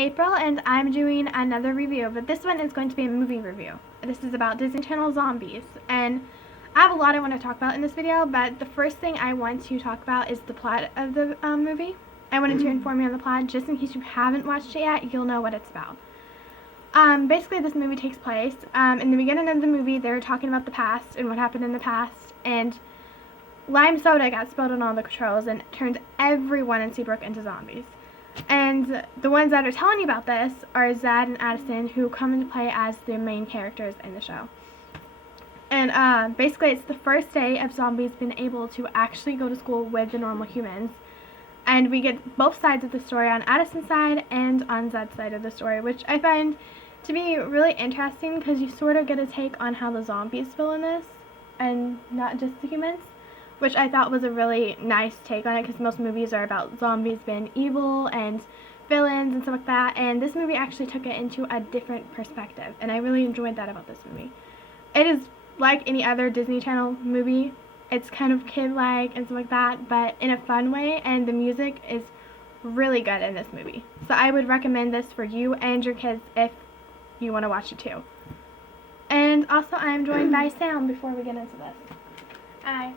April and I'm doing another review, but this one is going to be a movie review. This is about Disney Channel zombies, and I have a lot I want to talk about in this video, but the first thing I want to talk about is the plot of the movie. I wanted to inform you on the plot, just in case you haven't watched it yet, you'll know what it's about. Basically, this movie takes place, in the beginning of the movie, they're talking about the past and what happened in the past, and lime soda got spilled on all the controls and turned everyone in Seabrook into zombies. And the ones that are telling you about this are Zed and Addison, who come into play as the main characters in the show. And basically, it's the first day of zombies being able to actually go to school with the normal humans. And we get both sides of the story, on Addison's side and on Zed's side of the story, which I find to be really interesting because you sort of get a take on how the zombies feel in this, and not just the humans, which I thought was a really nice take on it, because most movies are about zombies being evil and villains and stuff like that, and this movie actually took it into a different perspective, and I really enjoyed that about this movie. It is like any other Disney Channel movie. It's kind of kid-like and stuff like that, but in a fun way, and the music is really good in this movie. So I would recommend this for you and your kids if you want to watch it too. And also, I'm joined by Sam before we get into this. Hi.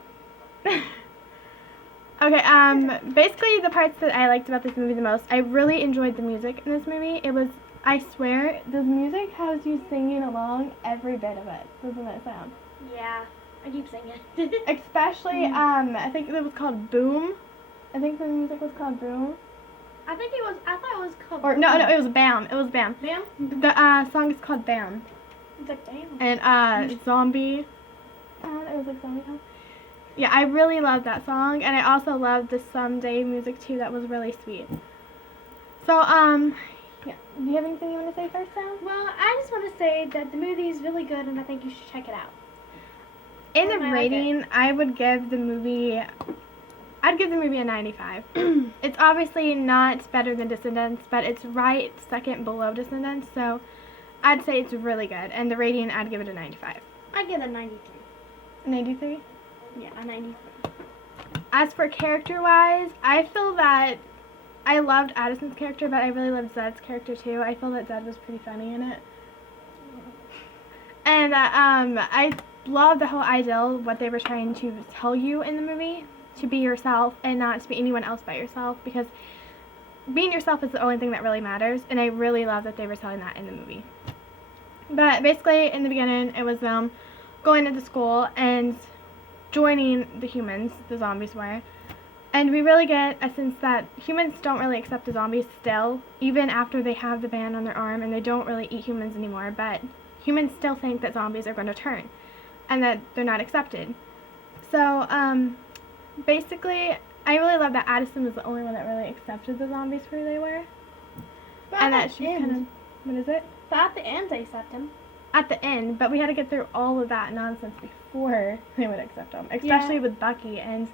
Okay, basically the parts that I liked about this movie the most, I really enjoyed the music in this movie. It was, I swear, the music has you singing along every bit of it. Doesn't it sound? Yeah, I keep singing. Especially, I think it was called Boom. I think the music was called Boom. I thought it was called Or, no, it was Bam. It was Bam. Bam? The song is called Bam. It's like Bam. And, Zombie. It was like Zombie Town. Yeah, I really loved that song, and I also loved the Someday music too. That was really sweet. So, yeah. Do you have anything you want to say first, Sam? Well, I just want to say that the movie is really good, and I think you should check it out. In the rating, I would give the movie, I'd give the movie a 95. It's obviously not better than Descendants, but it's right second below Descendants, so I'd say it's really good. And the rating, I'd give it a 95. I'd give it a 93. 93? Yeah, a 93. As for character-wise, I feel that I loved Addison's character, but I really loved Zed's character too. I feel that Zed was pretty funny in it. And I love the whole ideal, what they were trying to tell you in the movie, to be yourself and not to be anyone else but yourself, because being yourself is the only thing that really matters, and I really love that they were telling that in the movie. But basically, in the beginning, it was them going into school and joining the humans, the zombies were, and we really get a sense that humans don't really accept the zombies still, even after they have the band on their arm and they don't really eat humans anymore, but humans still think that zombies are going to turn and that they're not accepted. So, basically, I really love that Addison was the only one that really accepted the zombies for who they were. But And that she kind of, what is it? But at the end, they accept him. At the end, but we had to get through all of that nonsense before they would accept them, especially with Bucky. And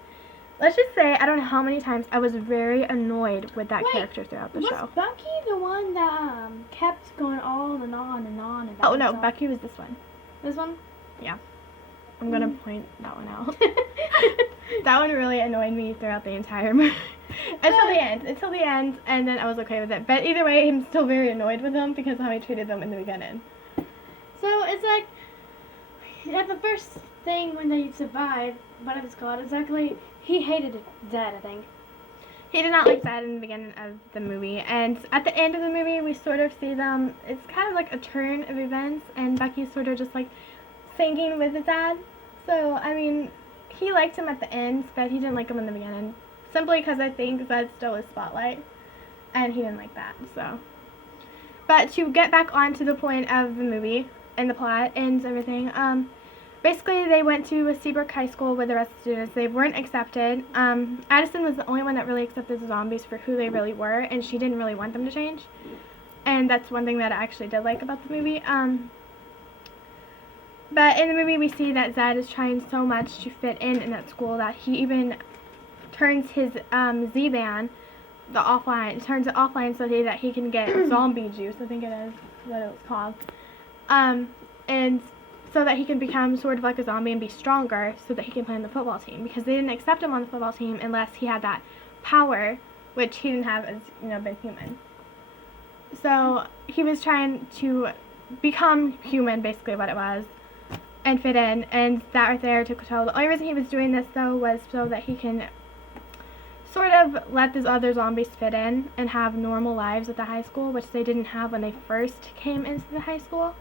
let's just say, I don't know how many times I was very annoyed with that character throughout the show. Was Bucky the one that kept going on and on and on about Oh no, himself? Bucky was this one. This one? Yeah. I'm gonna point that one out. That one really annoyed me throughout the entire movie. Until the end, and then I was okay with it. But either way, I'm still very annoyed with him because of how he treated them in the beginning. So it's like, at the first thing when they survived, whatever it's called, exactly, he hated Zed, I think. He did not like that in the beginning of the movie, and at the end of the movie, we sort of see them, it's kind of like a turn of events, and Bucky's sort of just like singing with his dad. So, I mean, he liked him at the end, but he didn't like him in the beginning, simply because I think Zed stole his spotlight, and he didn't like that, so. But to get back onto the point of the movie, and the plot, and everything, basically, they went to Seabrook High School with the rest of the students. They weren't accepted. Addison was the only one that really accepted the zombies for who they really were, and she didn't really want them to change. And that's one thing that I actually did like about the movie. But in the movie, we see that Zed is trying so much to fit in that school that he even turns his Z-Band, turns it offline so that he can get zombie juice, I think it is what it was called. And so that he can become sort of like a zombie and be stronger so that he can play on the football team, because they didn't accept him on the football team unless he had that power, which he didn't have as, being human. So he was trying to become human, basically what it was, and fit in, and that right there took a toll. The only reason he was doing this, though, was so that he can sort of let these other zombies fit in and have normal lives at the high school, which they didn't have when they first came into the high school.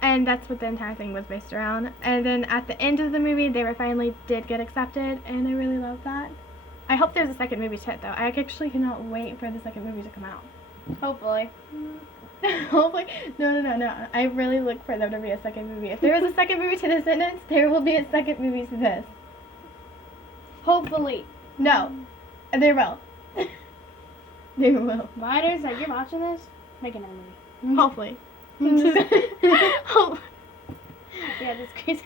And that's what the entire thing was based around. And then at the end of the movie, they were finally did get accepted, and I really love that. I hope there's a second movie to it, though. I actually cannot wait for the second movie to come out. Hopefully. Hopefully. No. I really look for there to be a second movie. If there is a second movie to this sentence, there will be a second movie to this. Hopefully. No. There will. There will. Writers, like, you're watching this, make another movie. Hopefully. Hope. Yeah, that's crazy.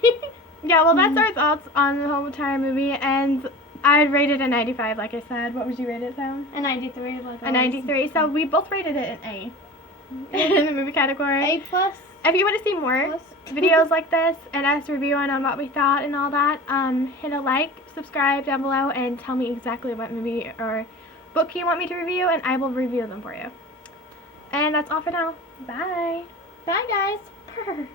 Yeah, well, that's our thoughts on the whole entire movie, and I'd rate it a 95, like I said. What would you rate it, Sam? A 93. Like A 93. So we both rated it an A in the movie category. A plus. If you want to see more Plus. videos like this and us reviewing on what we thought and all that, hit a like, subscribe down below, and tell me exactly what movie or book you want me to review, and I will review them for you. And that's all for now. Bye. Bye, guys.